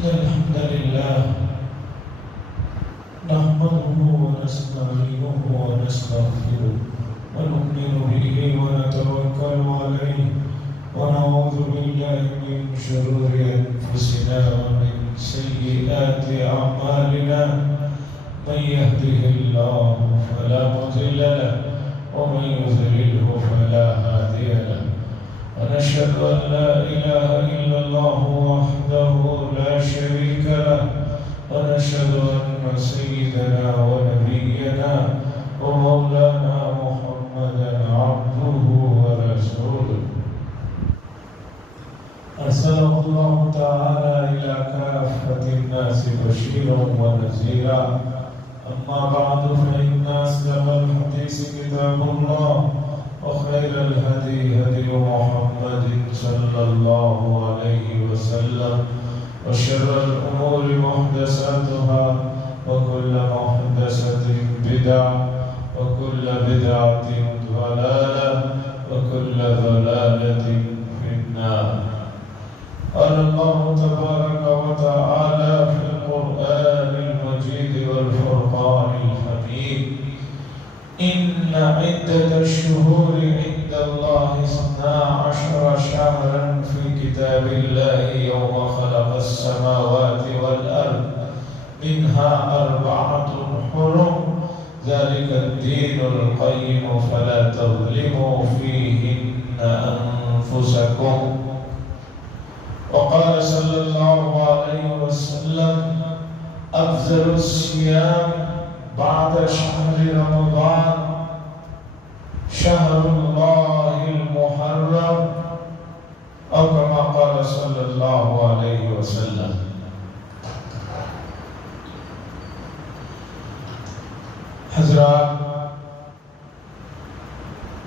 إن الحمد لله نحمده ونستعينه ونستغفره ونؤمن به ونتوكل عليه ونعوذ بالله من شرور أنفسنا ومن سيئات أعمالنا من يهده الله فلا مضل له ومن يضلله فلا هادي له ونشهد أن لا إله إلا الله وحده لا شريك له ونشهد أن سيدنا ونبينا ومولانا محمدا عبده ورسوله أرسله الله تعالى إلى كافة الناس بشيرا ونذيرا أما بعد فإن أصدق الحديث كتاب الله وخير الهدي هدي محمد صلى الله عليه وسلم وشر الأمور محدثاتها وكل محدثة بدعة وكل بدعة ضلالة وكل ضلالة في النار. قال الله تبارك وتعالى في القرآن المجيد والفرقان الحميد إن عدة الشهور عند الله 12 شهرا في كتاب الله يوم خلق السماوات والأرض منها 4 حرم ذلك الدين القيم فلا تظلموا فيهن أنفسكم. وقال صلى الله عليه وسلم أفضل الصيام بعد شهر رمضان شهر الله المحرم أو كما قال صلى الله عليه وسلم. حضرات،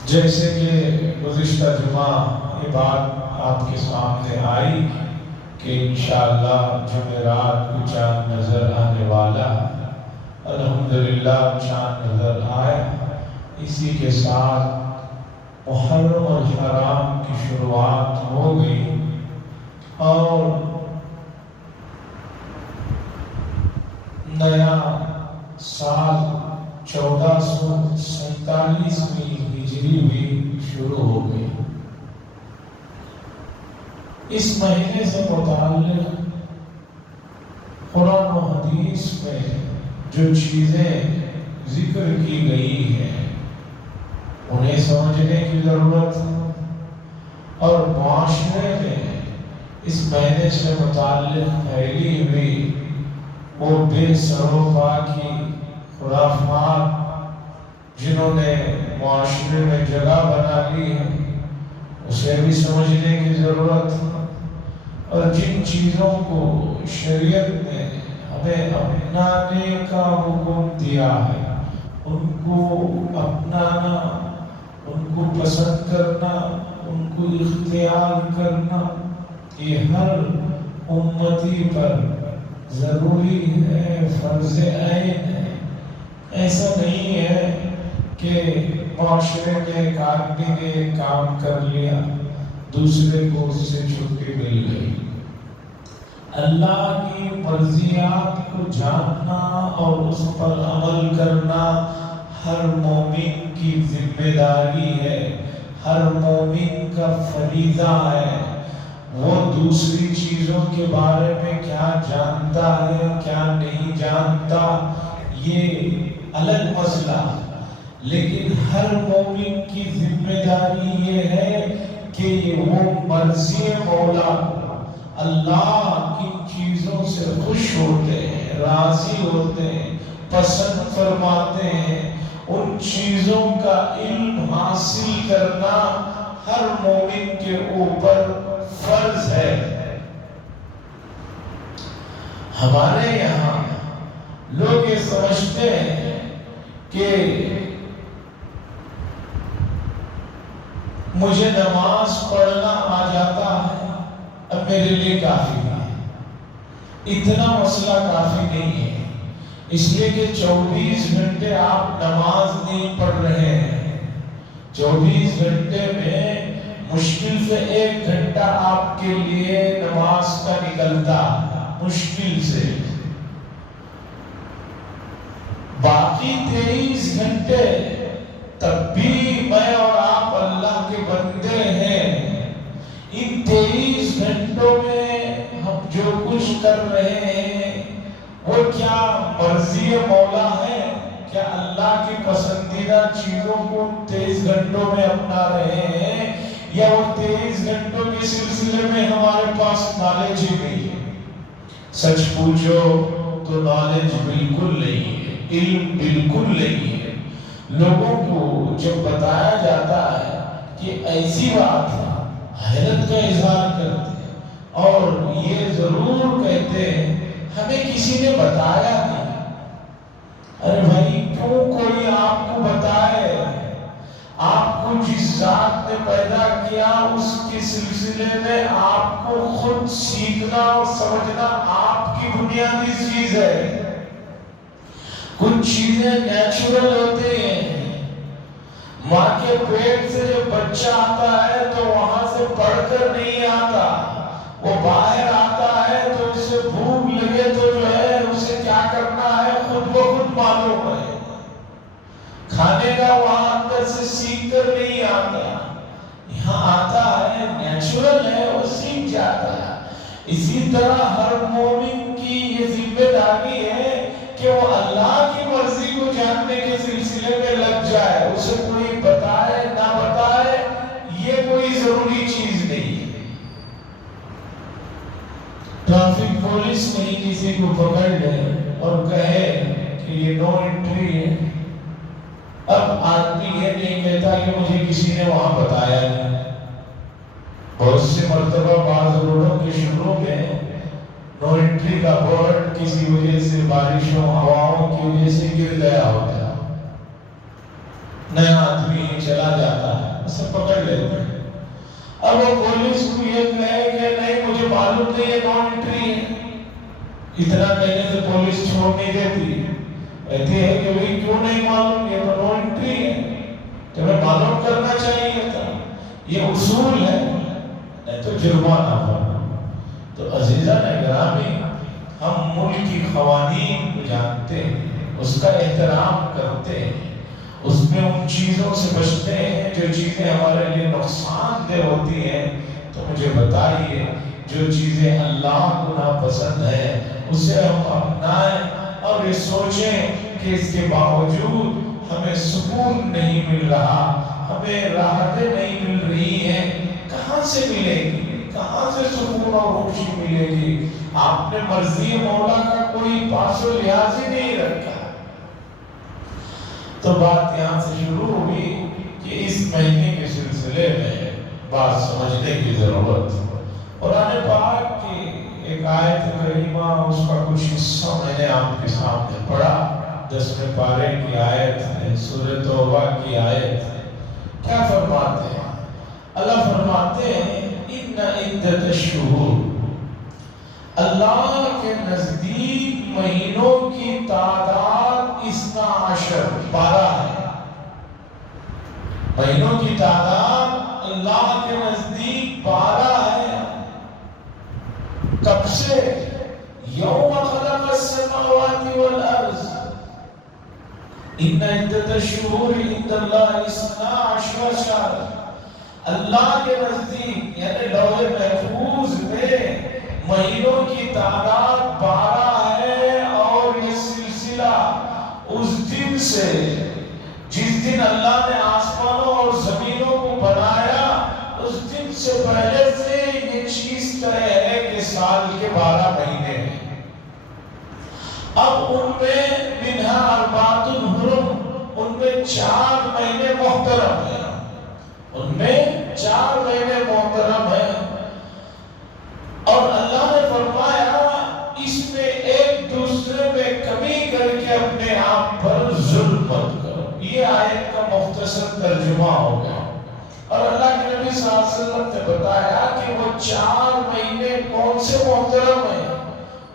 جیسے کہ گزشتہ جمعہ یہ بات آپ کے سامنے آئی کہ انشاءاللہ جمعرات کو چاند نظر آنے والا، الحمدللہ چاند نظر آئے، اسی کے ساتھ محرم الحرام کی شروعات ہو گئی اور نیا سال 1447 ہجری بھی شروع ہو گئی. اس مہینے سے متعلق قرآن و حدیث میں جو چیزیں ذکر کی گئی ہیں انہیں سمجھنے کی ضرورت اور معاشرے میں اس مہینے سے متعلق پھیلی ہوئی وہ بے سروپا کی خرافات جنہوں نے معاشرے میں جگہ بنا لی ہے اسے بھی سمجھنے کی ضرورت اور جن چیزوں کو شریعت نے ہمیں اپنانے کا حکم دیا ہے ان کو اپنانا، ان کو پسند کرنا، ان کو اختیار کرنا یہ ہر امتی پر ضروری ہے، فرض عین ہے. ایسا نہیں ہے کہ معاشرے میں ایک آدمی نے ایک کام کر لیا دوسرے کو اس سے چھٹی مل گئی. اللہ کی مرضیات کو جاننا اور اس پر عمل کرنا ہر مومن کی ذمہ داری ہے، ہر مومن کا فریضہ ہے. وہ دوسری چیزوں کے بارے میں کیا جانتا ہے کیا نہیں جانتا یہ الگ مسئلہ، لیکن ہر مومن کی ذمہ داری یہ ہے کہ وہ مرضی مولا اللہ کن چیزوں سے خوش ہوتے ہیں، راضی ہوتے ہیں، پسند فرماتے ہیں، ان چیزوں کا علم حاصل کرنا ہر مومن کے اوپر فرض ہے. ہمارے یہاں لوگ یہ سمجھتے ہیں کہ مجھے نماز پڑھنا آ جاتا ہے اب میرے لیے کافی ہے. اتنا مسئلہ کافی نہیں ہے، اس لیے کہ 24 گھنٹے آپ نماز نہیں پڑھ رہے ہیں. 24 گھنٹے میں مشکل سے 1 گھنٹہ آپ کے لیے نماز کا نکلتا. مشکل سے. باقی 23 گھنٹے تب بھی میں اور آپ اللہ کے بندے ہیں. ان 23 گھنٹوں میں ہم جو کچھ کر رہے ہیں وہ کیا مرضی مولا ہے؟ کیا اللہ کی پسندیدہ چیزوں کو 23 گھنٹوں میں اپنا رہے ہیں، یا وہ 23 گھنٹوں کے سلسلے میں ہمارے پاس نالج ہی نہیں ہے؟ سچ پوچھو تو نالج بالکل نہیں ہے، علم بالکل نہیں ہے. لوگوں کو جب بتایا جاتا ہے کہ ایسی بات ہے، حیرت کا اظہار کرتے ہیں اور یہ ضرور کہتے ہیں ہمیں کسی نے بتایا نہیں. ارے بھائی کیوں کوئی آپ کو بتائے؟ آپ کو جس ذات نے پیدا کیا اس کے سلسلے میں آپ کو خود سیکھنا اور سمجھنا آپ کی بنیادی چیز ہے. کچھ چیزیں نیچرل ہوتے ہیں. ماں کے پیٹ سے جب بچہ آتا ہے تو وہاں سے پڑھ کر نہیں آتا، وہ باہر آتا ہے تو اسے بھوک لگے تو جو ہے اسے کیا کرنا ہے خود بخود معلوم ہے. کھانے کا وہاں اندر سے سیکھ کر نہیں آتا، یہاں آتا ہے، نیچرل ہے، وہ سیکھ جاتا ہے. اسی طرح ہر مومن کی یہ ذمہ داری ہے کہ وہ اللہ کی مرضی کو جاننے کے سلسلے میں لگ جائے. اسے کوئی بتائے نہ بتائے یہ کوئی ضروری چیز نہیں ہے. ٹریفک پولیس نہیں کسی کو پکڑ لے اور کہے کہ یہ نو انٹری ہے، اب آدمی یہ نہیں کہتا کہ مجھے کسی نے وہاں بتایا نہیں. بہت سے مرتبہ بعض روڈوں کے شروع میں نو انٹری کا بورڈ کسی وجہ سے بارشوں ہواؤں کی وجہ سے گر گیا ہوتا ہے، نیا آدمی چلا جاتا ہے، اسے پکڑ لیتے ہیں. اب وہ پولیس کو یہ کہے کہ نہیں مجھے معلوم نہیں یہ نو انٹری ہے، اتنا کہنے سے پولیس چھوڑ نہیں دیتی. کہتی ہے کہ بھئی کیوں نہیں معلوم، یہ تو نو انٹری ہے، تمہیں معلوم کرنا چاہیے تھا. یہ اصول ہے، نہیں تو جرمانہ ہوگا. تو عزیزان گرامی، ہم ملک کی قوانین کو جانتے ہیں، اس کا احترام کرتے ہیں، اس میں ان چیزوں سے بچتے ہیں جو چیزیں ہمارے لیے نقصان دہ ہوتی ہیں. تو مجھے بتائیے جو چیزیں اللہ کو ناپسند ہے اسے ہم اپنائیں اور یہ سوچیں کہ اس کے باوجود ہمیں سکون نہیں مل رہا، ہمیں راحتیں نہیں مل رہی ہیں. کہاں سے ملے گی؟ کہاں سے سکون اور خوشی ملے گی؟ آپ نے مرضی مولا کا کوئی پاس و لحاظ ہی نہیں رکھا. تو بات یہاں سے شروع ہوئی کہ اس مہینے کے سلسلے میں بات سمجھنے کی ضرورت. قرآن پاک کی ایک آیت کریمہ، اس کا کچھ حصہ میں نے آپ کے سامنے پڑھا. 10ویں پارے کی آیت ہے، سورہ توبہ کی آیت ہے. کیا فرماتے ہیں؟ اللہ فرماتے ہیں ان عدت الشہور، اللہ کے نزدیک مہینوں کی تعداد 12 ہے. مہینوں کی تعداد اللہ کے نزدیک 12 ہے. کب سے؟ یوم خلق السماوات والارض ان عدت الشہور عند اللہ 12 شہر. اللہ کے نزدیک یعنی لوح محفوظ میں مہینوں کی تعداد 12 ہے. اور یہ سلسلہ اس دن سے جس دن اللہ نے آسمانوں اور زمینوں کو بنایا اس دن سے پہلے سے یہ چیز طے ہے کہ سال کے 12 مہینے ہیں. اب ان میں منہا اربعۃ حرم، ان میں 4 مہینے محترم ہیں، ان میں 4 مہینے محترم ہیں. اور اللہ نے فرمایا اس میں ایک دوسرے میں کمی کر کے اپنے آپ پر ظلم مت کرو. یہ آیت کا مختصر ترجمہ ہو گیا. اور اللہ کے نبی صلی اللہ علیہ وسلم نے بتایا کہ وہ 4 مہینے کون سے محترم ہیں.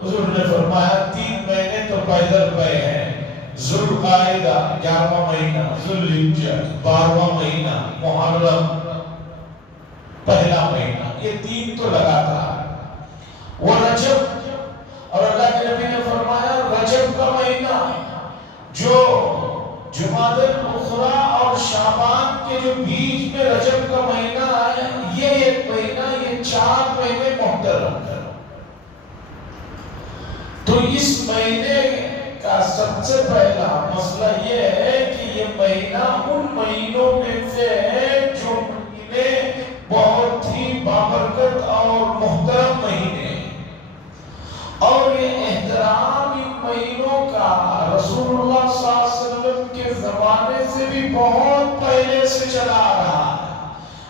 حضور نے فرمایا 3 مہینے تو پیدر پہ ہیں، ذوالقعدہ 11واں مہینہ، ذوالحجہ 12واں مہینہ، محرم پہلا مہینہ، یہ 3 تو لگاتا ہے. وہ رجب شعبان کے جو بیچ میں رجب کا مہینہ ہے، یہ ایک مہینہ، یہ 4 مہینے محترم ہے۔ تو اس مہینے کا سب سے پہلا مسئلہ یہ ہے کہ یہ مہینہ ان مہینوں میں سے ہے جو مہینے بہت ہی بابرکت اور محترم مہینے ہیں، اور یہ احترام ان مہینوں کا رسول اللہ صلی اللہ علیہ وسلم کے زمانے سے بھی بہت پہلے سے چلا آ رہا ہے۔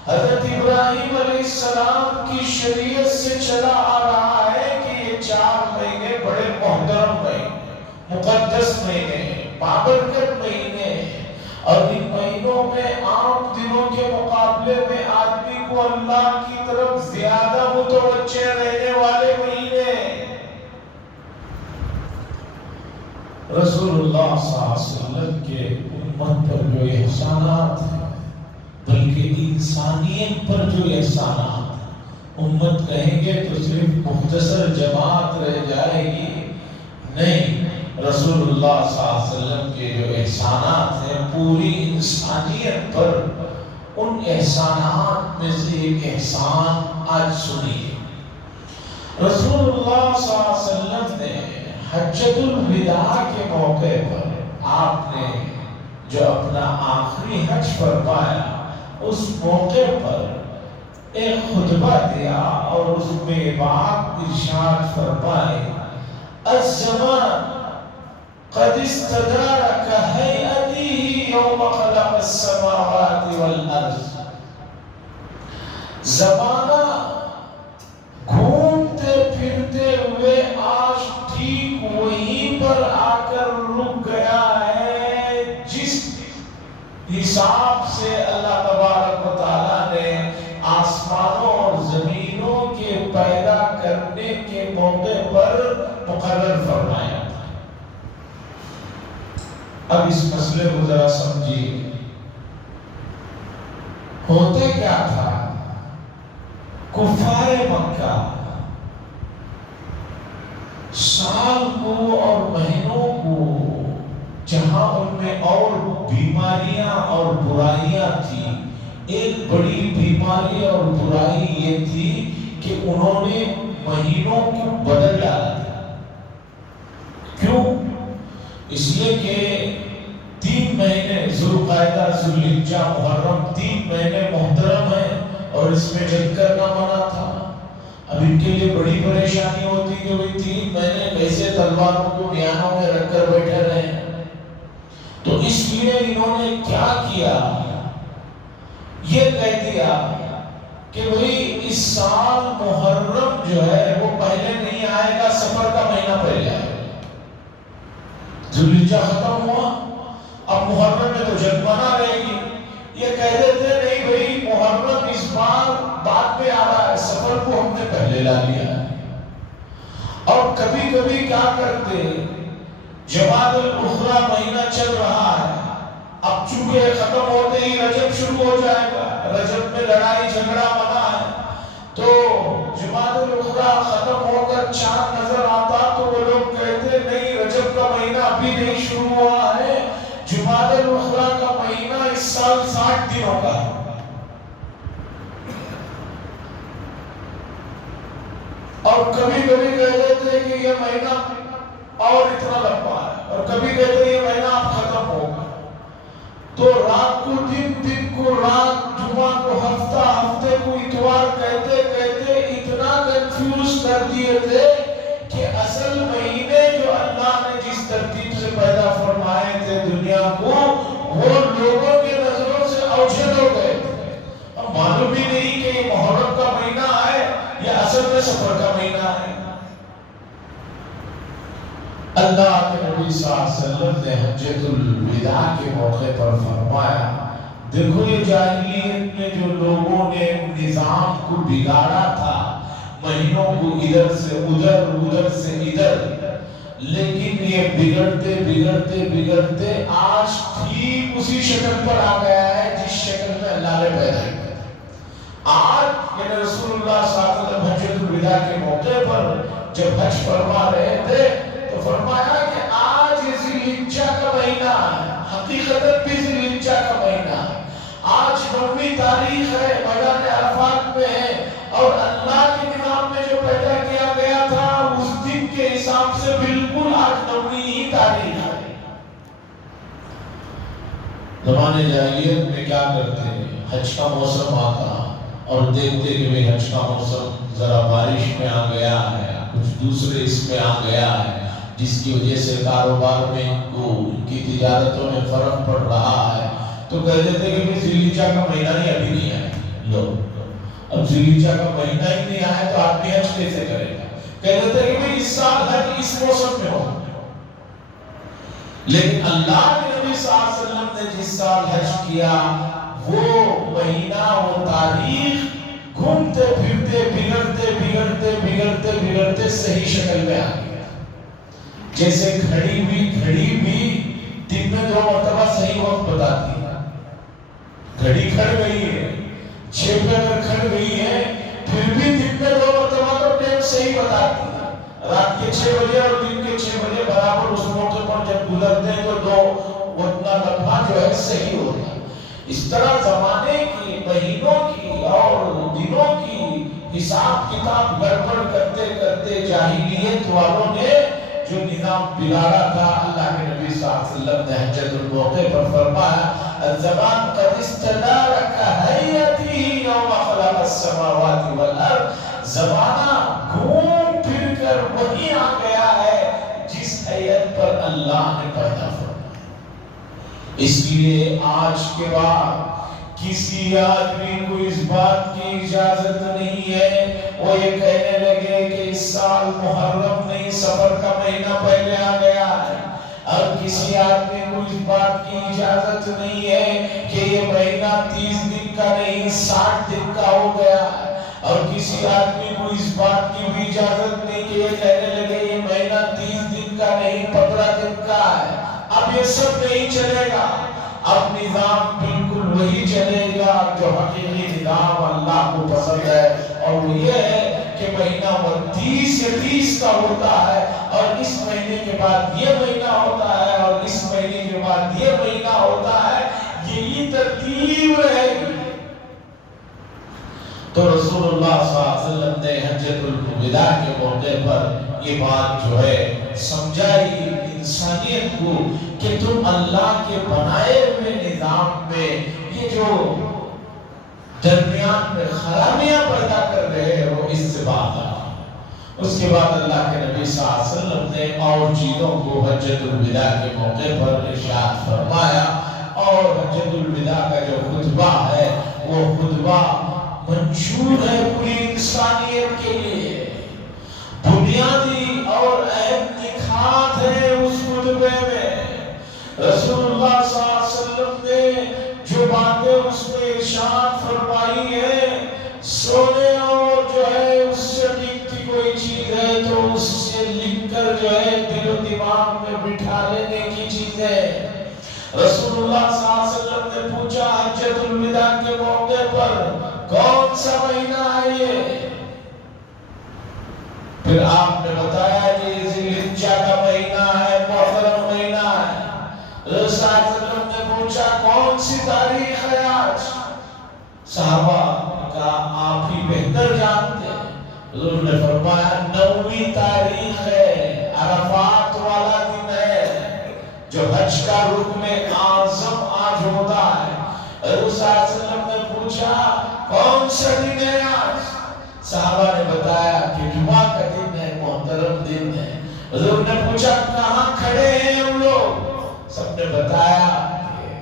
حضرت ابراہیم علیہ السلام کی شریعت سے چلا آ رہا ہے کہ یہ 4 مہینے بڑے محترم مہینے، مقدس مہینے، بابرکت مہینے، اور ان مہینوں میں عام دنوں کے مقابلے میں آدمی کو اللہ کی طرف زیادہ متوجہ رہنے والے مہینے۔ رسول اللہ صلی اللہ علیہ وسلم کے امت پر جو احسانات ہیں، بلکہ انسانیت پر جو احسانات ہیں، امت کہیں گے تو صرف مختصر جماعت رہ جائے گی، نہیں، رسول اللہ صلی اللہ علیہ وسلم کے جو احسانات ہیں پوری انسانیت پر، ان احسانات میں سے ایک احسان آج سنیے۔ رسول اللہ صلی اللہ علیہ وسلم نے حجۃ الوداع کے موقع پر آپ نے جو اپنا آخری حج فرمایا، اس موقع پر ایک خطبہ دیا اور اس میں بات ارشاد فرمائے، الزمان قد استدار كهيئته يوم خلق السماوات والارض۔ زمانہ گھومتے پھرتے ہوئے آج ٹھیک وہیں پر آ کر رک گیا ہے جس حساب سے اللہ تبارک و تعالیٰ نے آسمانوں اور زمینوں کے پیدا کرنے کے موقع پر مقرر فرمایا۔ اب اس مسئلے کو ذرا سمجھیے، ہوتے کیا تھا؟ کفار مکہ سال کو اور مہینوں کو، جہاں ان میں اور بیماریاں اور برائیاں تھیں، ایک بڑی بیماری اور برائی یہ تھی کہ انہوں نے مہینوں کو بدل ڈالا تھا۔ کیوں؟ اس لیے کہ 3 مہینے ذوالقعدہ، ذوالحجہ، محرم، 3 مہینے محترم ہیں اور اس میں جنگ کرنا منع تھا۔ اب ان کے لیے بڑی پریشانی ہوتی کہ وہ 3 مہینے کیسے تلواروں کو میانوں میں رکھ کر بیٹھے رہے۔ تو اس لیے انہوں نے کیا کیا، یہ کہہ دیا کہ بھئی اس سال محرم جو ہے وہ پہلے نہیں آئے گا، سفر کا مہینہ پہلے آئے گا۔ ذوالحجہ ختم ہوا، اب محرم میں تو جنگ منع رہے گی۔ یہ کہہ دیتے نہیں بھئی محرم اس بار بعد میں آ رہا ہے، سفر کو ہم نے پہلے لا لیا ہے۔ اور کبھی کبھی کیا کرتے، جمادی الاخری مہینہ چل رہا ہے، اب چونکہ ختم ہوتے ہی رجب شروع ہو جائے گا، رجب میں لڑائی جھگڑا منع ہے، تو جمادی الاخری ختم ہو کر چاند نظر آتا تو وہ لوگ کہتے نہیں، رجب کا مہینہ ابھی نہیں شروع ہوا ہے، جمادی الاخری کا مہینہ اس سال 60 دنوں کا ہے۔ اور کبھی کبھی کہہ دیتے کہ یہ مہینہ اور اتنا لمبا ہے، اور کبھی کہتے ہیں یہ مہینہ اب ختم ہوگا۔ تو رات کو دن، دن کو رات، جمعہ کو ہفتہ، ہفتے کو اتوار کہتے کہتے اتنا کنفیوز کر دیے تھے کہ اصل مہینے جو اللہ نے جس ترتیب سے پیدا فرمائے تھے دنیا کو، وہ لوگوں کے نظروں سے اوجھل ہو گئے تھے، اور معلوم ہی نہیں کہ یہ محرم کا مہینہ ہے یا اصل میں سفر کا مہینہ ہے۔ اللہ کے نبی صلی اللہ علیہ وسلم نے حجۃ الوداع کے موقع پر فرمایا، دیکھو یہ جاہلیت میں جو لوگوں نے نظام کو بگاڑا تھا، مہینوں کو ادھر سے ادھر، ادھر سے ادھر، لیکن یہ بگڑتے بگڑتے بگڑتے آج ٹھیک اسی شکل پر آ گیا ہے جس شکل میں اللہ نے پیدا کیا۔ آج یعنی رسول اللہ صلی اللہ علیہ وسلم حجۃ الوداع کے موقع پر جب حج فرما رہے تھے تو فرمایا کہ آج ذی الحجہ کا مہینہ ہے، حقیقتاً بھی ذی الحجہ کا مہینہ ہے۔ زمانے جاہلیت میں کیا کرتے ہیں، حج کا موسم آتا اور دیکھتے کہ بھئی حج کا موسم ذرا بارش میں آ گیا ہے، کچھ دوسرے اس میں آ گیا ہے، جس کی وجہ سے کاروبار میں ان کی تجارتوں میں فرق پڑ رہا ہے، تو کہہ دیتے کہ ذی الحجہ کا مہینہ ہی ابھی نہیں آیا، لو اب ذی الحجہ کا مہینہ ہی نہیں آیا تو آدمی حج کیسے کرے گا؟ کہہ دیتے کہ بھئی اس سال حج اس موسم میں ہو۔ لیکن اللہ کے نبی صلی اللہ علیہ وسلم نے جس سال حج کیا وہ مہینہ، وہ تاریخ گھومتے پھرتے بگڑتے صحیح شکل میں آ گیا۔ جیسے گھڑی بھی دن میں 2 مرتبہ صحیح وقت بتاتی ہے، گھڑی کھڑ گئی ہے 6 پہ اگر کھڑ گئی ہے پھر بھی دن میں 2 مرتبہ تو ٹائم صحیح بتاتی ہے، رات کے 6 بجے اور دن کے 6 بجے برابر اس موقع پر جب گزرتے ہیں تو 2 اتنا لمحہ جو ہے صحیح ہوتا ہے۔ اس طرح زمانے کی، مہینوں کی اور دنوں کی حساب کتاب گڑبڑ کرتے جاہلیت والوں نے جو نظام بگاڑا تھا، اللہ کے نبی صلی اللہ علیہ وسلم نے حجۃ الموقع پر فرمایا الزمان قد استدار كهيئته يوم خلق السماوات والارض، زمانہ گھوم پھر کر وہی آ گیا ہے جس حیت پر اللہ نے پیدا فرمایا۔ اس لیے آج کے بعد کسی آدمی کو اس بات کی اجازت نہیں ہے وہ یہ کہنے لگے کہ اس سال محرم نہیں صفر کا مہینہ پہلے آ گیا ہے، اور کسی آدمی کو اس بات کی اجازت نہیں ہے کہ یہ مہینہ 30 دن کا نہیں 60 دن کا ہو گیا ہے، اور کسی آدمی کو اس بات کی بھی اجازت نہیں کہ یہ کہنے لگے یہ مہینہ 30 دن کا نہیں 15 دن کا ہے۔ اب یہ سب نہیں چلے گا، اب نظام بالکل وہی چلے گا جو حقیقی نظام اللہ کو پسند ہے، اور وہ یہ ہے کہ مہینہ 29 یا 30 کا ہوتا ہے، اور اس مہینے کے بعد یہ مہینہ ہوتا ہے، اور اس مہینے کے بعد یہ مہینہ ہوتا ہے، یہی ترتیب رہے گی۔ تو رسول اللہ صلی اللہ علیہ وسلم نے حجۃ الوداع کے موقع پر یہ بات جو ہے سمجھائی انسانیت کو کہ تم اللہ کے بنائے ہوئے نظام میں یہ جو درمیان میں خرابیاں پیدا کر رہے ہو اس سے بات آ۔ اس کے بعد اللہ کے نبی صلی اللہ علیہ وسلم نے اور چیزوں کو حجۃ الوداع کے موقع پر ارشاد فرمایا، اور حجۃ الوداع کا جو خطبہ ہے وہ خطبہ منشور ہے پوری انسانیت کے لیے، بنیادی اور اہم نکات ہے اس خطبے میں۔ رسول اللہ صلی اللہ علیہ وسلم نے جو باتیں اس میں ارشاد فرمائی ہے، سونے اور جو ہے اس سے قیمتی کوئی چیز ہے تو اس سے لکھ کر جو ہے دل و دماغ میں بٹھا لینے کی چیز ہے۔ رسول اللہ صلی اللہ علیہ وسلم نے پوچھا حجۃ الوداع کے موقع پر کون سا مہینہ ہے یہ؟ پھر آپ نے بتایا کہ یہ ذی الحجہ کا مہینہ ہے، محترم مہینہ ہے۔ رسول صلی اللہ علیہ وسلم نے پوچھا کون سی تاریخ ہے آج؟ صحابہ نے کہا آپ ہی بہتر جانتے ہیں۔ حضور نے فرمایا 9ویں تاریخ ہے، عرفات والا دن ہے جو حج کا رکن اعظم آج ہوتا ہے۔ حضور صلی اللہ علیہ وسلم نے پوچھا کون سا دن ہے آج؟ صحابہ نے بتایا کہ جمعہ کا دن ہے، محترم دن ہے۔ حضور نے پوچھا کہاں کھڑے ہیں ہم لوگ؟ سب نے بتایا کہ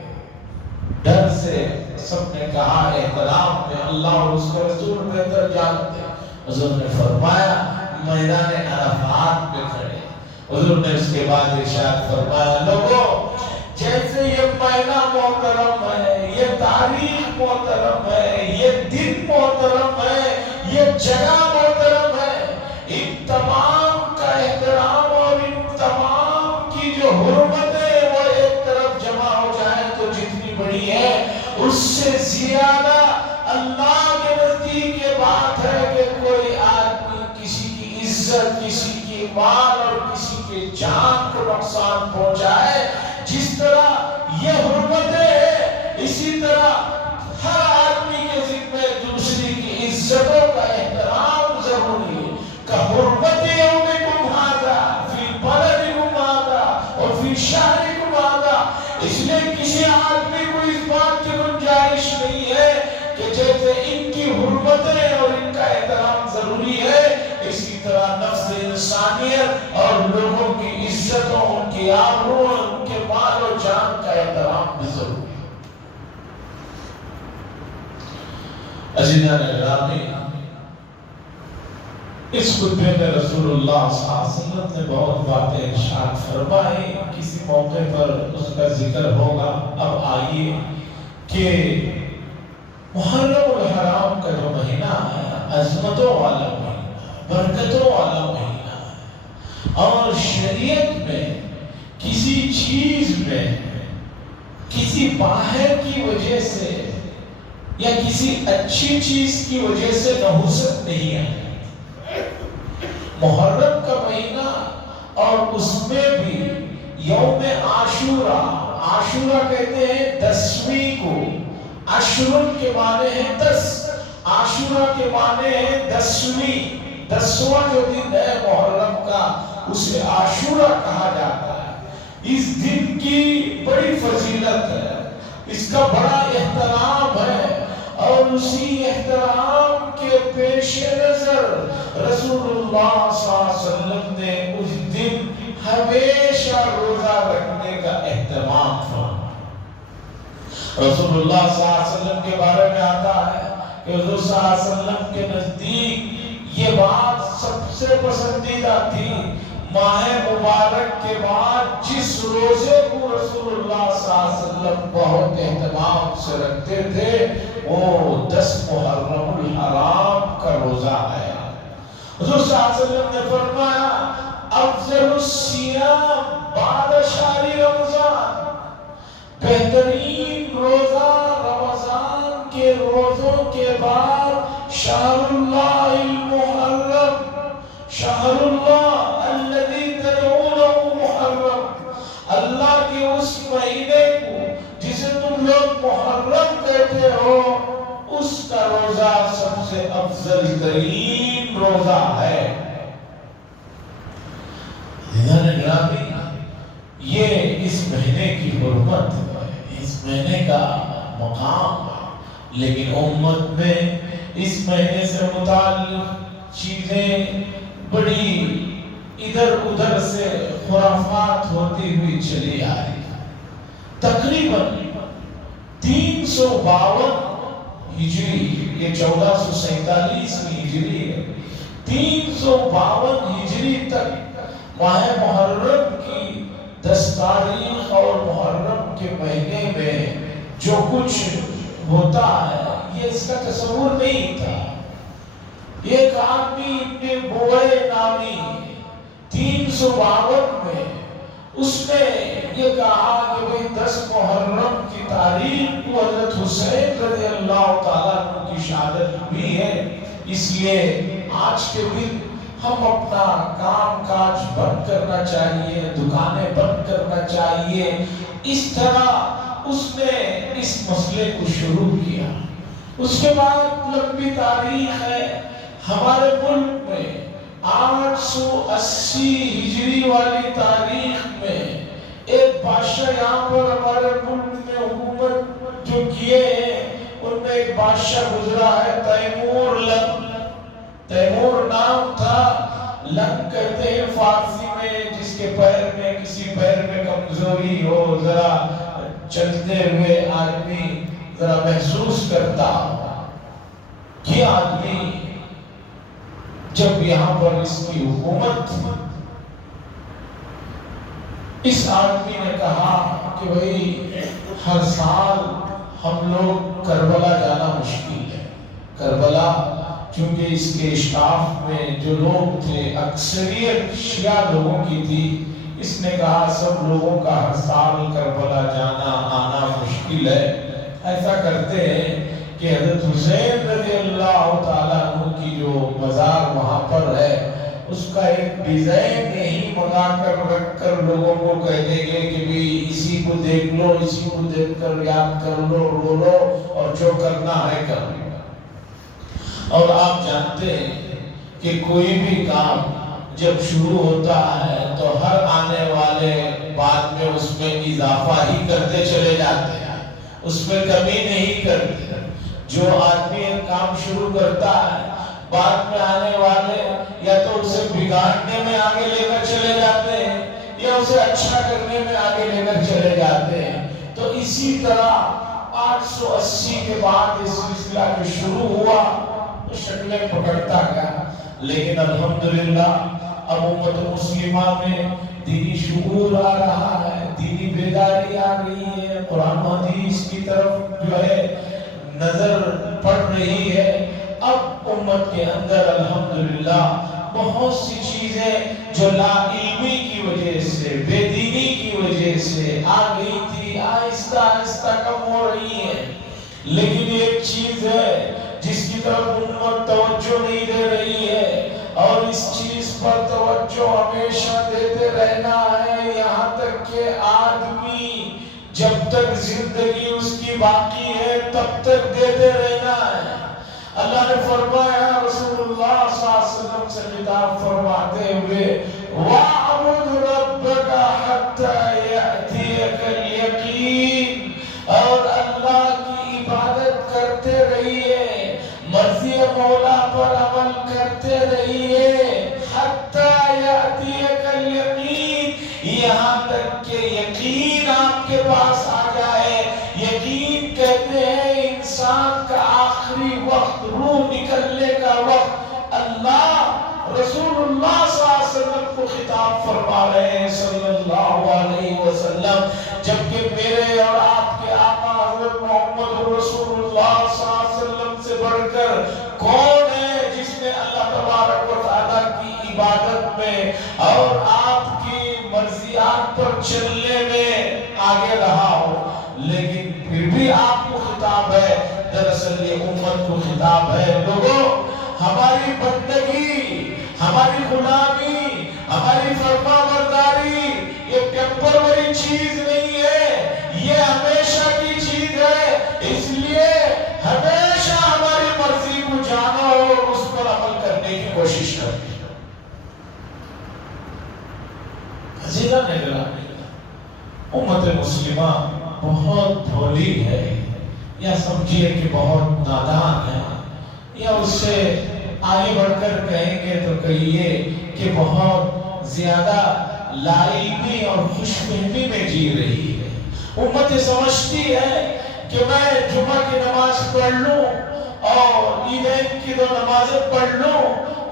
ڈر سے سب نے کہا احترام میں اللہ اور اس کے رسول بہتر جانتے۔ حضور نے فرمایا میدان عرفات پہ کھڑے۔ حضور نے اس کے بعد ارشاد فرمایا لوگوں جیسے یہ مہینہ محترم ہے، یہ تاریخ محترم ہے، یہ دن محترم ہے، یہ جگہ محترم ہے، ان تمام کا احترام اور ان تمام کی جو حرمتیں وہ ایک طرف جمع ہو جائیں تو جتنی بڑی ہے اس سے زیادہ اللہ کے نزدیک یہ بات ہے کہ کوئی آدمی کسی کی عزت، کسی کی مال اور کسی کے جان کو نقصان پہنچائے۔ جس طرح یہ حرمتیں ہیں اسی طرح ہر آدمی کے ذمہ دوسری کی عزتوں کا احترام ضروری ہے۔ کہ حرمت یومکم ھذا فی بلدکم ھذا اور فی شہرکم ھذا، اس لیے کسی آدمی کو تیار ہو، ان کے مال و جان کا احترام بھی ضروری ہے۔ عزیزان گرامی، اس خطبے میں رسول اللہ صلی اللہ علیہ وسلم نے بہت باتیں ارشاد فرمائی، کسی موقع پر اس کا ذکر ہوگا۔ اب آئیے کہ محرم الحرام کا جو مہینہ ہے، عظمتوں والا مہینہ، برکتوں والا مہینہ ہے، اور شریعت میں کسی چیز میں کسی باہر کی وجہ سے یا کسی اچھی چیز کی وجہ سے نحوست نہیں ہے۔ محرم کا مہینہ اور اس میں بھی یوم عاشورہ، عاشورہ کہتے ہیں 10ویں کو، عشرن کے معنی ہے 10، عاشورہ کے معنی ہے 10ویں، 10واں جو دن ہے محرم کا، اسے عاشورہ کہا جاتا ہے۔ اس دن کی بڑی فضیلت ہے، اس کا بڑا احترام ہے، اور اسی احترام کے پیش نظر رسول اللہ صلی اللہ علیہ وسلم نے اس دن ہمیشہ روزہ رکھنے کا اہتمام فرمایا۔ رسول اللہ صلی اللہ علیہ وسلم کے بارے میں آتا ہے کہ حضور صلی اللہ علیہ وسلم کے نزدیک یہ بات سب سے پسندیدہ تھی، ماہ مبارک کے بعد جس روزے کو رسول اللہ صلی اللہ علیہ وسلم بہت اہتمام سے رکھتے تھے وہ 10 محرم الحرام کا روزہ ہے۔ حضور صلی اللہ علیہ وسلم نے فرمایا افضل الصیام بعد شہر رمضان، بہترین روزہ رمضان کے روزوں کے بعد شہر اللہ المحرم، شہر اللہ الذی تدعونه محرم، اللہ کے اس مہینے کو جسے تم لوگ محرم کہتے ہو، اس کا روزہ سب سے افضل ترین روزہ ہے۔ گرامی، یہ اس مہینے کی حرمت ہے، اس مہینے کا مقام ہے، لیکن امت میں اس مہینے سے متعلق چیزیں بڑی ادھر ادھر سے خرافات ہوتی ہوئی چلی آ رہی ہے۔ تقریباً 352 ہجری، یہ 1447 ہجری ہے، 352 ہجری تک ماہ محرم کی 10 تاریخ اور محرم کے مہینے میں جو کچھ ہوتا ہے یہ اس کا تصور نہیں تھا۔ ایک آدمی ابن بوئے نامی 352 میں اس نے یہ کہا کہ بھئی 10 محرم کی تاریخ کو حضرت حسین رضی اللہ تعالیٰ عنہ کی شہادت ہوئی ہے، اس لیے آج کے دن ہم اپنا کام کاج بند کرنا چاہیے، دکانیں بند کرنا چاہیے۔ اس طرح اس نے اس مسئلے کو شروع کیا۔ اس کے بعد لمبی تاریخ ہے، ہمارے ملک میں 880 ہجری والی تاریخ میں ایک بادشاہ یہاں پر ہمارے ملک میں حکومت جو کیے ہیں، ان میں ایک بادشاہ گزرا ہے تیمور لنگ۔ تیمور نام تھا، لنگ کہتے ہیں فارسی میں جس کے پیر میں کسی پیر میں کمزوری ہو، ذرا چلتے ہوئے آدمی ذرا محسوس کرتا کہ آدمی جب یہاں پر اس کی حکومت تھی، اس آدمی نے کہا کہ بھئی ہر سال ہم لوگ کربلا جانا مشکل ہے۔ کربلا چونکہ اس کے اسٹاف میں جو لوگ تھے اکثریت شیعہ لوگوں کی تھی، اس نے کہا سب لوگوں کا ہر سال کربلا جانا آنا مشکل ہے، ایسا کرتے ہیں کہ حضرت حسین رضی اللہ تعالیٰ عنہ کی جو مزار وہاں پر ہے اس کا ایک ڈیزائن یہی منگا کر رکھ کر لوگوں کو کہہ دیں گے کہ بھی اسی کو دیکھ لو، اسی کو دیکھ کر یاد کر لو، رو لو اور جو کرنا ہے کر لو۔ اور آپ جانتے ہیں کہ کوئی بھی کام جب شروع ہوتا ہے تو ہر آنے والے بعد میں اس میں اضافہ ہی کرتے چلے جاتے ہیں، اس میں کمی نہیں کرتے۔ جو آدمی ایک کام شروع کرتا ہے بعد میں آنے والے یا تو اسے بگاڑنے میں آگے لے کر چلے جاتے ہیں یا اس اسے اچھا کرنے میں آگے لے کر چلے جاتے ہیں۔ تو اسی طرح 880 کے بعد اس سلسلہ جو شروع ہوا تو شکلیں پکڑتا گیا، لیکن الحمدللہ اب امت مسلمہ میں دینی شعور آ رہا ہے، دینی بیداری آ رہی ہے، قرآن و حدیث کی طرف جو ہے نظر پڑ رہی ہے۔ اب امت کے اندر الحمدللہ بہت سی چیزیں جو لا علمی کی وجہ سے، بے دینی کی وجہ سے آ گئی تھی، آہستہ آہستہ کم ہو رہی ہیں۔ لیکن ایک چیز ہے جس کی طرف امت توجہ نہیں دے رہی ہے، اور اس چیز پر توجہ ہمیشہ دیتے رہنا ہے، یہاں تک کہ آدمی جب تک زندگی اس کی باقی ہے تب تک دیتے رہنا ہے۔ اللہ نے فرمایا، رسول اللہ صلی اللہ علیہ وسلم سے خطاب فرماتے ہوئے، وَاعْبُدْ رَبَّكَ حَتَّى يَأْتِيَكَ الْيَقِينُ، اور اللہ کی عبادت کرتے رہیے، مرضی مولا پر عمل کرتے رہیے، حَتَّى يَأْتِيَكَ الْيَقِينُ، یہاں تک کہ یقین آپ کے پاس آ جائے۔ یقین کہتے ہیں انسان کا آخری وقت، روح نکلنے کا وقت۔ اللہ رسول اللہ صلی اللہ علیہ وسلم کو خطاب فرما رہے ہیں صلی اللہ علیہ وسلم، جبکہ میرے اور آپ کے آقا حضرت محمد رسول اللہ صلی اللہ علیہ وسلم سے بڑھ کر کون ہے جس نے اللہ تبارک و تعالیٰ کی عبادت میں اور آپ کی مرضیات پر چلنے میں آگے رہا ہو؟ لیکن پھر بھی آپ کو خطاب ہے، دراصل یہ امت کو خطاب ہے، لوگوں ہماری بندگی، ہماری غلامی، ہماری فرما برداری یہ ٹیمپروری چیز نہیں ہے، یہ ہمیشہ کی چیز ہے۔ اس لیے ہمیشہ ہماری مرضی کو جانو اور اس پر عمل کرنے کی کوشش کرو۔ عزیزاں نگرامی، امت مسلمہ بہت بھولی ہے، یا سمجھیے کہ بہت نادان ہے، یا اس سے آگے بڑھ کر کہیں گے تو کہیے کہ بہت زیادہ لا علمی اور خوش فہمی میں جی رہی ہے۔ امت سمجھتی ہے کہ میں جمعہ کی نماز پڑھ لوں اور عیدین کی 2 نمازیں پڑھ لوں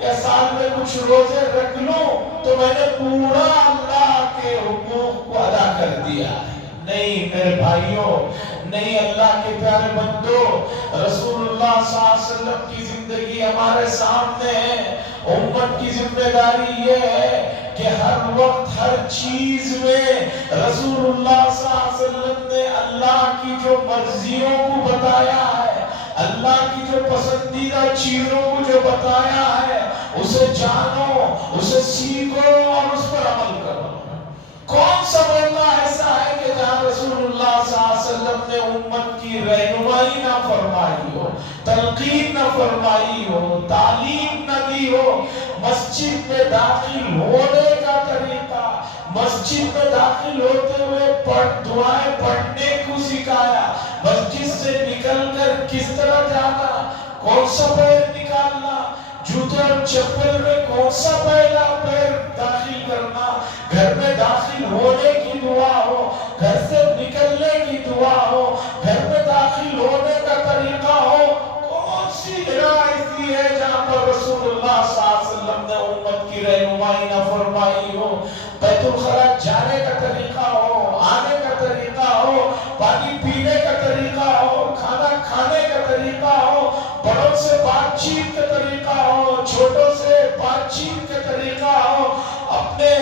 یا سال میں کچھ روزے رکھ لوں تو میں نے پورا اللہ کے حقوق کو ادا کر دیا ہے۔ نہیں میرے بھائیوں، نہیں اللہ کے پیارے بندو، رسول اللہ صلی اللہ علیہ وسلم کی زندگی ہمارے سامنے ہے۔ امت کی ذمہ داری یہ ہے کہ ہر وقت ہر چیز میں رسول اللہ صلی اللہ علیہ وسلم نے اللہ کی جو مرضیوں کو بتایا ہے، اللہ کی جو پسندیدہ چیزوں کو جو بتایا ہے، اسے جانو، اسے سیکھو اور اس پر عمل کرو۔ کون سا موقع ایسا ہے کہ جہاں رسول اللہ صلی اللہ علیہ وسلم نے امت کی رہنمائی نہ فرمائی ہو، تلقین نہ فرمائی ہو، تعلیم نہ دی ہو؟ مسجد میں داخل ہونے کا طریقہ، مسجد میں داخل ہوتے ہوئے دعائیں پڑھنے کو سکھایا، مسجد سے نکل کر کس طرح جانا، کون سا پیر نکالنا، جوتے اور چپل میں کون سا پہلا پیر داخل کرنا، گھر میں داخل ہونے کی دعا ہو، گھر سے نکلنے کی دعا ہو، گھر میں داخل ہونے کا طریقہ ہو، کون سی جگہ ایسی ہے جہاں پر رسول اللہ صلی اللہ علیہ وسلم نے امت کی رہنمائی نہ فرمائی ہو؟ بیت الخلاء جانے کا طریقہ ہو، آنے کا طریقہ ہو، پانی پینے کا طریقہ ہو، کھانا کھانے کا طریقہ ہو، بڑوں سے بات چیت کا طریقہ ہو، چھوٹوں سے بات چیت کا طریقہ ہو، اپنے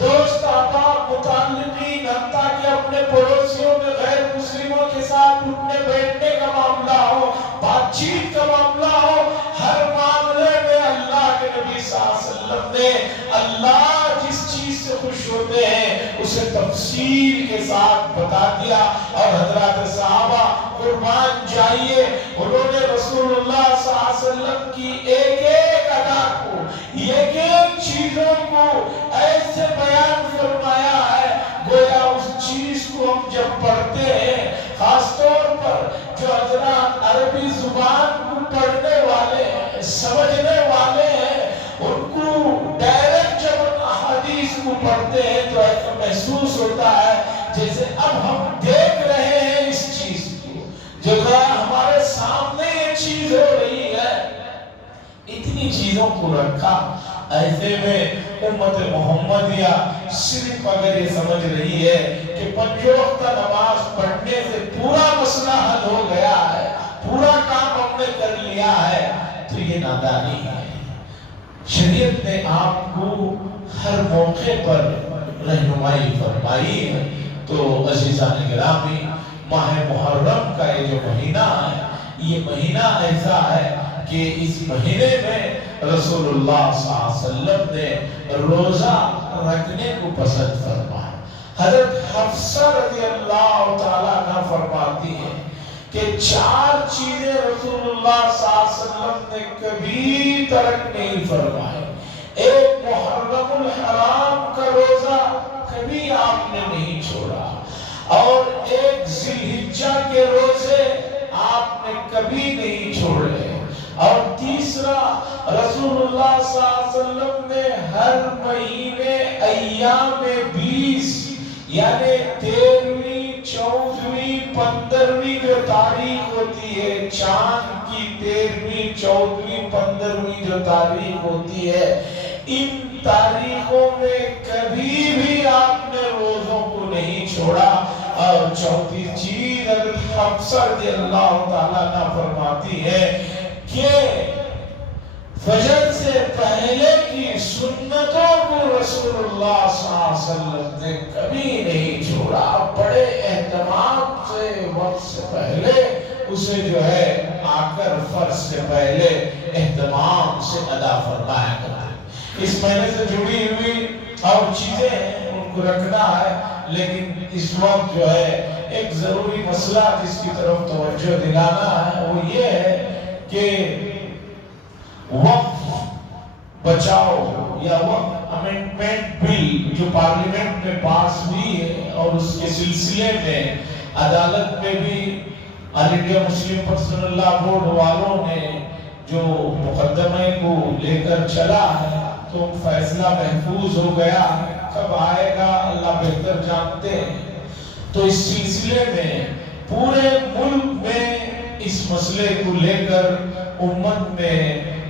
دوست احباب متعلقین حتیٰ کہ اپنے پڑوسیوں میں غیر مسلموں کے ساتھ اٹھنے بیٹھنے کا معاملہ ہو، بات چیت کا معاملہ ہو، ہر معاملے میں اللہ کے نبی صلی اللہ علیہ وسلم نے اللہ جس چیز سے خوش ہوتے ہیں اسے تفصیل کے ساتھ بتا دیا۔ اور حضرات صحابہ قربان جائیے، انہوں نے رسول اللہ صلی اللہ علیہ وسلم کی ایک ایک ادا کو، ایک ایک چیزوں کو ایسے بیان فرمایا ہے گویا اس چیز کو ہم جب پڑھتے ہیں، خاص طور پر جو حضرات عربی زبان کو پڑھنے والے ہیں، سمجھنے والے ہیں، ان کو ڈائریکٹ جب احادیث کو پڑھتے ہیں تو ایسا محسوس ہوتا ہے جیسے اب ہم دیکھ رہے ہیں اس چیز کو، جو ہمارے سامنے یہ چیز ہو رہی ہے۔ اتنی چیزوں کو رکھا، ایسے میں امت محمدیہ صرف اگر یہ سمجھ رہی ہے کہ 5 وقت نماز پڑھنے سے پورا مسئلہ حل ہو گیا ہے، پورا کام ہم نے کر لیا ہے، تو یہ نادانی ہے۔ شریعت نے آپ کو ہر موقع پر رہنمائی فرمائی ہے۔ تو عزیزان گرامی، ماہ محرم کا یہ جو مہینہ ہے، یہ مہینہ ایسا ہے کہ اس مہینے میں رسول اللہ صلی اللہ علیہ وسلم نے روزہ رکھنے کو پسند فرمایا۔ حضرت حفصہ رضی اللہ تعالیٰ عنہ فرماتی ہے کہ 4 چیزیں رسول اللہ صلی اللہ علیہ وسلم نے کبھی ترک نہیں فرمائے۔ ایک محرم الحرام کا روزہ کبھی آپ نے نہیں چھوڑا، اور ایک ذی الحجہ کے روزے آپ نے کبھی نہیں چھوڑے، اور تیسرا رسول اللہ صلی اللہ علیہ وسلم نے ہر مہینے ایام 20 یعنی 13ویں 14ویں 15ویں جو تاریخ ہوتی ہے، چاند کی 13ویں 14ویں 15ویں جو تاریخ ہوتی ہے، ان تاریخوں میں کبھی بھی آپ نے روزوں کو نہیں چھوڑا۔ اور چوتھی چیز حضرت حفصہ رضی اللہ تعالیٰ عنہ فرماتی ہے کہ فجر سے پہلے کی سنتوں کو رسول اللہ صلی اللہ علیہ وسلم نے کبھی نہیں چھوڑا، بڑے اہتمام سے وقت سے پہلے اسے جو ہے آ کر فرض سے پہلے اہتمام سے ادا فرمایا کرتے۔ اس مہینے سے جڑی ہوئی اور چیزیں ہیں ان کو رکھنا ہے، لیکن اس وقت جو ہے ایک ضروری مسئلہ جس کی طرف توجہ دلانا ہے وہ یہ ہے کہ وقف بچاؤ یا وقف امینڈمنٹ بل جو پارلیمنٹ میں پاس ہوئی ہے، اور اس کے سلسلے میں عدالت میں بھی آل انڈیا مسلم پرسنل لا بورڈ والوں نے جو مقدمے کو لے کر چلا ہے، تو فیصلہ محفوظ ہو گیا، کب آئے گا اللہ بہتر جانتے ہیں۔ تو اس سلسلے میں پورے ملک میں اس مسئلے کو لے کر امت میں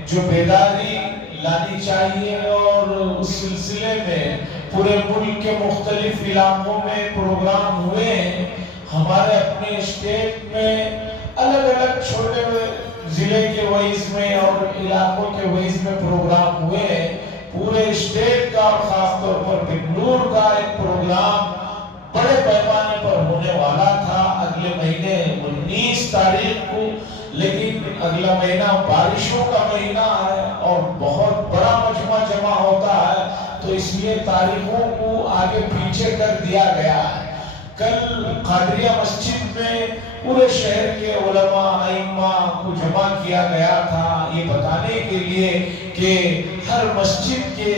جو بیداری لانی چاہیے، اور اس سلسلے میں پورے ملک کے مختلف علاقوں میں پروگرام ہوئے ہیں۔ ہمارے اپنے اسٹیٹ میں الگ الگ چھوٹے ضلع کے وائز میں اور علاقوں کے وائز میں پروگرام ہوئے ہیں۔ پورے اسٹیٹ کا اور خاص طور پر بنگلور کا ایک پروگرام بڑے پیمانے پر ہونے والا تھا اگلے مہینے 19 تاریخ کو، لیکن اگلا مہینہ بارشوں کا مہینہ ہے اور بہت بڑا مجمع جمع ہوتا ہے، تو اس لیے تاریخوں کو آگے پیچھے کر دیا گیا ہے۔ کل قادریہ مسجد میں پورے شہر کے علماء ائمہ کو جمع کیا گیا تھا، یہ بتانے کے لیے کہ ہر مسجد کے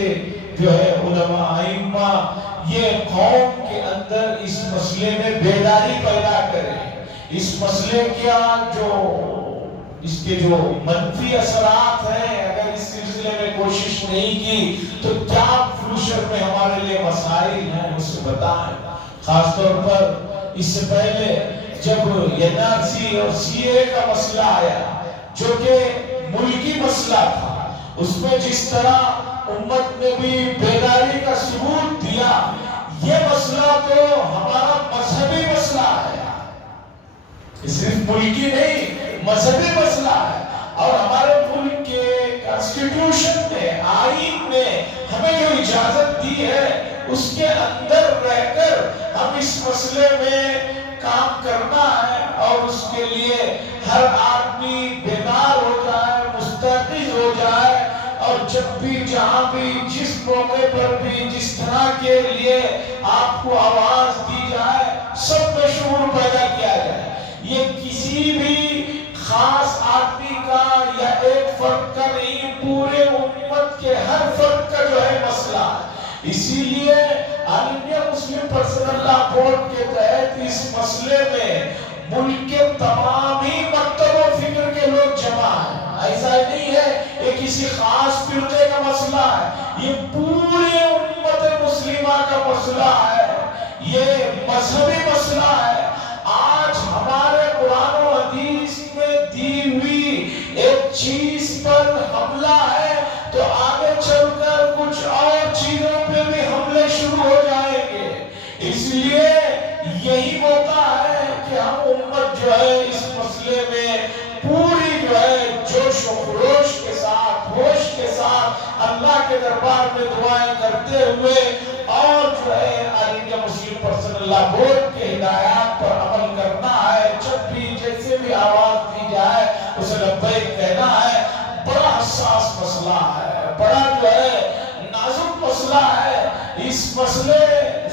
جو ہے علماء ائمہ یہ قوم کے اندر اس مسئلے میں بیداری پیدا کریں، اس مسئلے کیا جو اس کے جو منفی اثرات ہیں، اگر اس سلسلے میں کوشش نہیں کی تو کیا فیوچر میں ہمارے لیے مسائل ہیں اس سے بتائیں۔ خاص طور پر اس سے پہلے جب NRC اور CA کا مسئلہ آیا جو کہ ملکی مسئلہ تھا، اس میں جس طرح امت نے بھی بیداری کا ثبوت دیا، یہ مسئلہ تو ہمارا مذہبی مسئلہ ہے، صرف ملکی نہیں مذہبی مسئلہ ہے، اور ہمارے ملک کے کانسٹیٹیوشن نے، آئین نے ہمیں جو اجازت دی ہے اس کے اندر رہ کر ہم اس مسئلے میں کام کرنا ہے، اور اس کے لیے ہر آدمی بیدار ہو جائے، مستعد ہو جائے، اور جب بھی جہاں بھی جس موقع پر بھی جس طرح کے لیے آپ کو آواز دی جائے سب میں شعور پیدا کیا جائے۔ یہ کسی بھی خاص آدمی کا یا ایک فرد کا نہیں، پورے امت کے ہر فرد کا جو ہے مسئلہ ہے۔ اسی لیے آل انڈیا مسلم پرسنل لا بورڈ کے تحت اس مسئلے میں ملک کے تمام ہی مکتب و فکر کے لوگ جمع ہیں۔ ایسا نہیں ہے یہ کسی خاص فرقے کا مسئلہ ہے، یہ پورے امت مسلمہ کا مسئلہ ہے۔ یہ مذہبی مسئلہ ہے۔ آج ہمارے قرآن و حدیث میں دی ہوئی ایک چیز پر حملہ ہے تو آگے چل کر کچھ اور چیزوں پہ بھی حملے شروع ہو جائیں گے۔ اس لیے یہی موقع ہے کہ ہم امت جو ہے اس مسئلے میں پوری جو ہے جوش و خروش کے ساتھ، ہوش کے ساتھ اللہ کے دربار میں دعائیں کرتے ہوئے اور جو ہے انڈیا مسلم پرسنل لا بورڈ کے ہدایات پر عمل کرنا ہے۔ جب بھی جیسے بھی آواز دی جائے اسے لبیک کہنا ہے۔ بڑا حساس مسئلہ ہے، بڑا جو ہے نازک مسئلہ ہے۔ اس مسئلے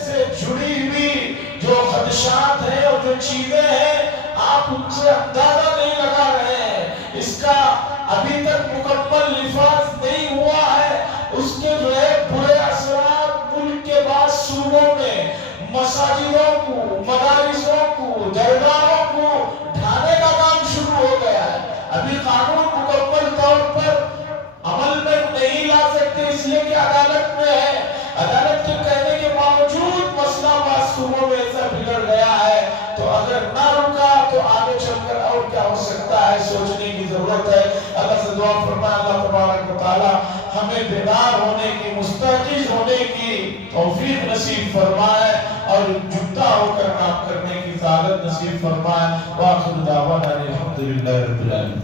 سے جڑی ہوئی جو خدشات ہیں اور جو چیزیں ہیں آپ ان سے اندازہ نہیں لگا رہے ہیں۔ اس کا ابھی تک مکمل لفاظ نہیں ہوا ہے۔ اس کے جو ہے برے اثرات ملک کے بعض صوبوں میں مساجدوں کو، مدارسوں کو، درگاہوں کو ڈھانے کا کام شروع ہو گیا ہے۔ ابھی قانون مکمل طور پر عمل میں نہیں لا سکتے اس لیے کہ عدالت میں ہے۔ عدالت کے کہنے کے باوجود مسئلہ بعض صوبوں میں ایسا بگڑ گیا ہے تو اگر نہ رکا تو آگے چل کر اور کیا ہو سکتا ہے، سوچنے کی ضرورت ہے۔ اللہ سے دعا فرمائے اللہ تبارک و تعالی ہمیں بیدار ہونے کی، مستيقظ ہونے کی توفیق نصیب فرمائے اور جھکتا ہو کر کام کرنے کی سعادت نصیب فرمائے۔ وآخر دعوانا الحمدللہ رب العالمین۔